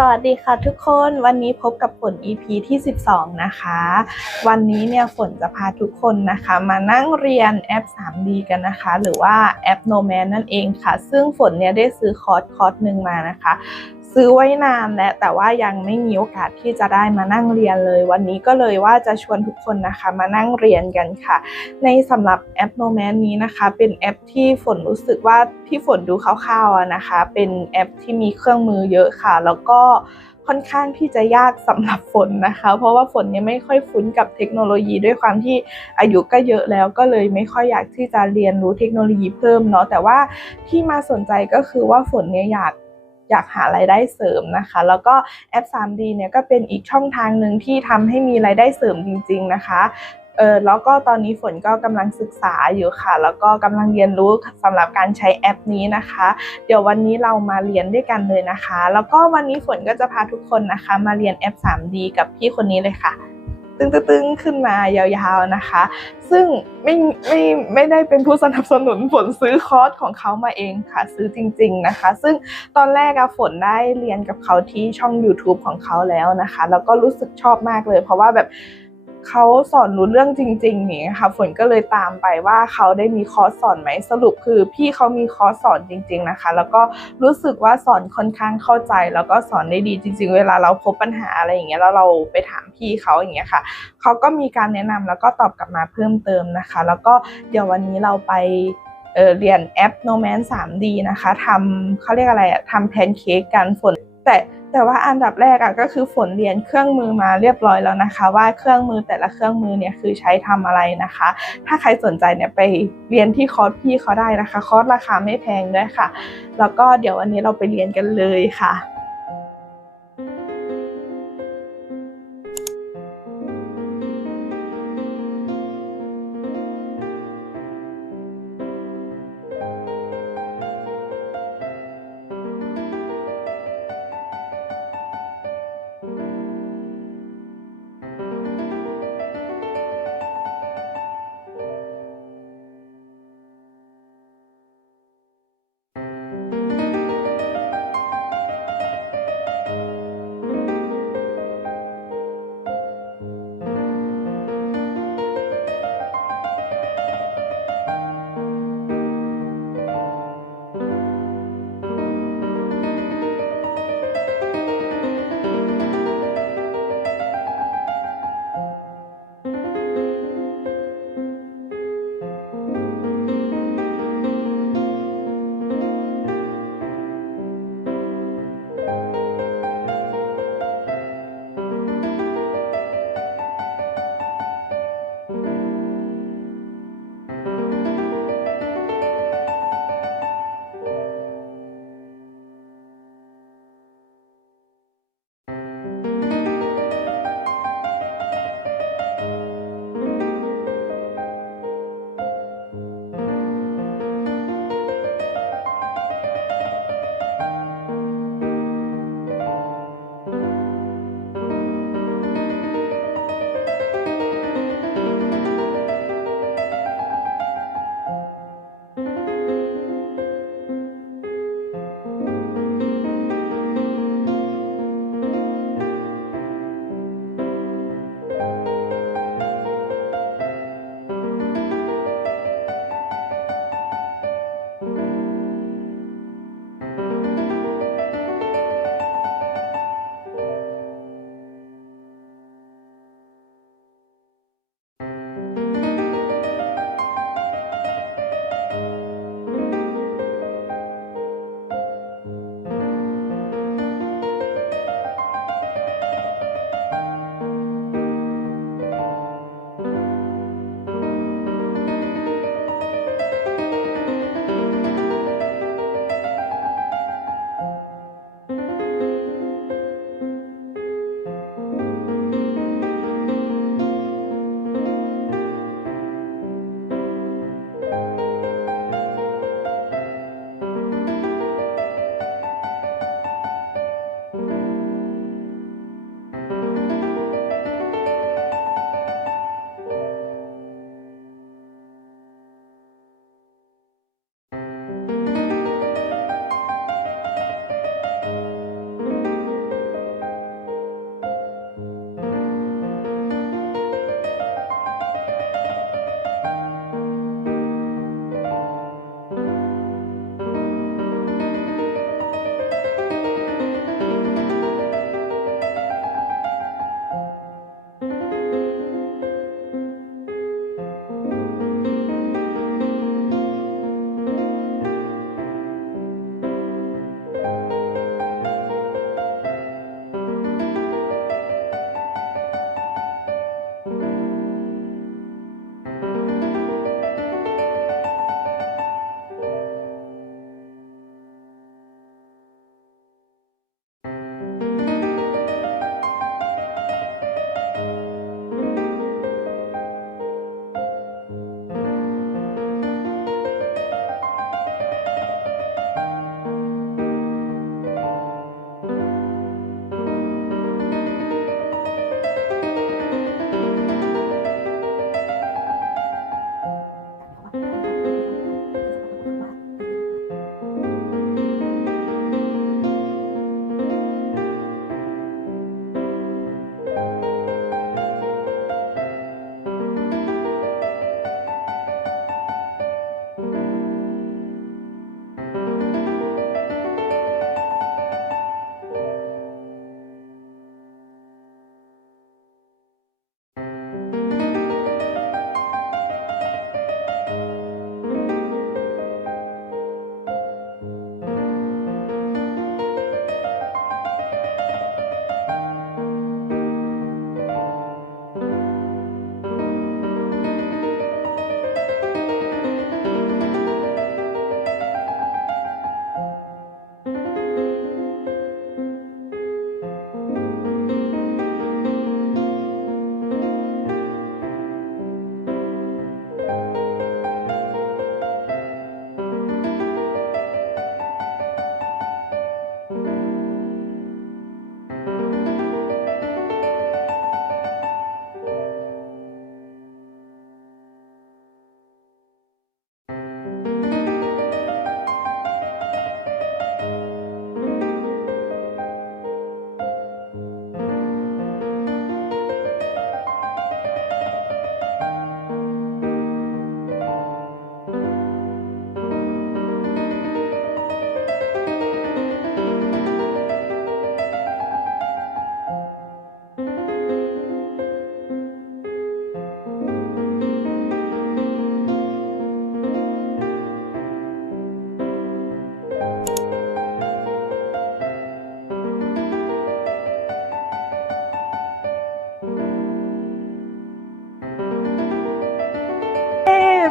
สวัสดีค่ะทุกคนวันนี้พบกับฝน EP ที่ 12 นะคะ วันนี้เนี่ยฝนจะพาทุกคนนะคะ มานั่งเรียนแอป 3D กันนะคะ หรือว่าแอป Noman นั่นเองค่ะ ซึ่งฝนเนี่ยได้ซื้อคอร์สคอร์สหนึ่งมานะคะ ซื้อไว้นานแล้วแต่ว่ายังไม่มีโอกาสที่จะได้มานั่งเรียนเลย วันนี้ก็เลยว่าจะชวนทุกคนนะคะมานั่งเรียนกันค่ะ ในสำหรับแอป Noman นี้นะคะ เป็นแอปที่ฝนรู้สึกว่าที่ฝนดูคร่าวๆอะนะคะ เป็นแอปที่มีเครื่องมือเยอะค่ะ แล้วก็ค่อนข้างที่จะยากสำหรับฝนนะคะ เพราะว่าฝนเนี่ยไม่ค่อยคุ้นกับเทคโนโลยีด้วยความที่อายุก็เยอะแล้วก็เลยไม่ค่อยอยากที่จะเรียนรู้เทคโนโลยีเพิ่มเนาะแต่ว่าที่มาสนใจก็คือว่าฝนเนี่ยอยาก อยากหารายได้เสริมนะคะ แล้วก็แอป 3D เนี่ยก็เป็นอีกช่องทางหนึ่งที่ทำให้มีรายได้เสริมจริง ๆ นะคะเออแล้วก็ตอนนี้ฝนก็กำลังศึกษาอยู่ค่ะ แล้วก็กำลังเรียนรู้สำหรับการใช้แอปนี้นะคะ เดี๋ยววันนี้เรามาเรียนด้วยกันเลยนะคะ แล้วก็วันนี้ฝนก็จะพาทุกคนนะคะ มาเรียนแอป 3D กับพี่คนนี้เลยค่ะ ตึ้งๆๆขึ้นมายาวๆนะคะ ซึ่งไม่ไม่ไม่ได้เป็นผู้สนับสนุนฝนซื้อคอร์สของเขามาเองค่ะ ซื้อจริง ๆนะคะ ซึ่งตอนแรกอะฝนได้เรียนกับเขาที่ช่อง YouTube ของเขาแล้วนะคะ แล้วก็รู้สึกชอบมากเลย เพราะว่าแบบ เขาสอนรู้เรื่องจริงๆอย่างนี้ค่ะฝนก็เลยตามไปว่าเขาได้มีคอร์สสอนไหมสรุปคือพี่เขามีคอร์สสอนจริง ๆนะคะ แล้วก็รู้สึกว่าสอนค่อนข้างเข้าใจ แล้วก็สอนได้ดีจริง ๆ เวลาเราพบปัญหาอะไรอย่างเงี้ยแล้วเราไปถามพี่เขาอย่างเงี้ยค่ะเขาก็มีการแนะนำแล้วก็ตอบกลับมาเพิ่มเติมนะคะ แล้วก็เดี๋ยววันนี้เราไปเเรียนแอป Noman 3D นะคะทำเขาเรียกอะไรอะทำแพนเค้กกันฝน แต่แต่ว่าอันดับแรกอะก็คือฝนเรียนเครื่องมือมาเรียบร้อยแล้วนะคะ ว่าเครื่องมือแต่ละเครื่องมือเนี่ยคือใช้ทำอะไรนะคะ ถ้าใครสนใจเนี่ยไปเรียนที่คอร์สพี่เขาได้นะคะ คอร์สราคาไม่แพงด้วยค่ะ แล้วก็เดี๋ยววันนี้เราไปเรียนกันเลยค่ะ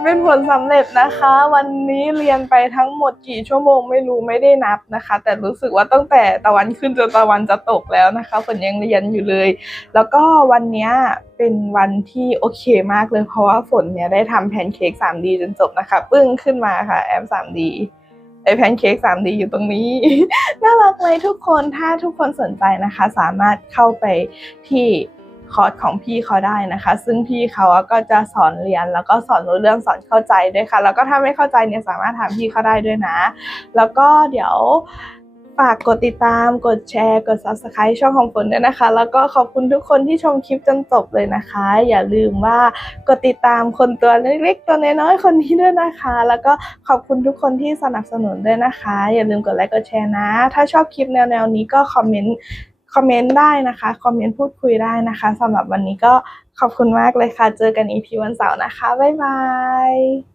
เป็นผลสำเร็จนะคะ วันนี้เรียนไปทั้งหมดกี่ชั่วโมงไม่รู้ไม่ได้นับนะคะ แต่รู้สึกว่าตั้งแต่ตะวันขึ้นจนตะวันจะตกแล้วนะคะฝนยังเรียนอยู่เลย แล้วก็วันนี้เป็นวันที่โอเคมากเลยเพราะว่าฝนเนี่ยได้ทำแพนเค้ก 3D จนจบนะคะปึ้งขึ้นมาค่ะแอป 3D ไอแพนเค้ก 3D อยู่ตรงนี้ น่ารักไหมทุกคนถ้าทุกคนสนใจนะคะ สามารถเข้าไปที่ คอร์สของพี่เขาได้นะคะ ซึ่งพี่เขาก็จะสอนเรียนแล้วก็สอนรู้เรื่องสอนเข้าใจด้วยค่ะ แล้วก็ถ้าไม่เข้าใจเนี่ยสามารถถามพี่เขาได้ด้วยนะ แล้วก็เดี๋ยวฝากกดติดตาม กดแชร์ กด subscribe ช่องของฝนด้วยนะคะ แล้วก็ขอบคุณทุกคนที่ชมคลิปจนจบเลยนะคะ อย่าลืมว่ากดติดตามคนตัวเล็กๆ ตัวน้อยๆ คนนี้ด้วยนะคะ แล้วก็ขอบคุณทุกคนที่สนับสนุนด้วยนะคะ อย่าลืมกดไลค์ กดแชร์นะ ถ้าชอบคลิปแนวๆนี้ก็คอมเมนต์ คอมเมนต์ได้นะคะ คอมเมนต์พูดคุยได้นะคะสำหรับวันนี้ก็ขอบคุณมากเลยค่ะ เจอกันอีพีวันเสาร์นะคะ บ๊ายบาย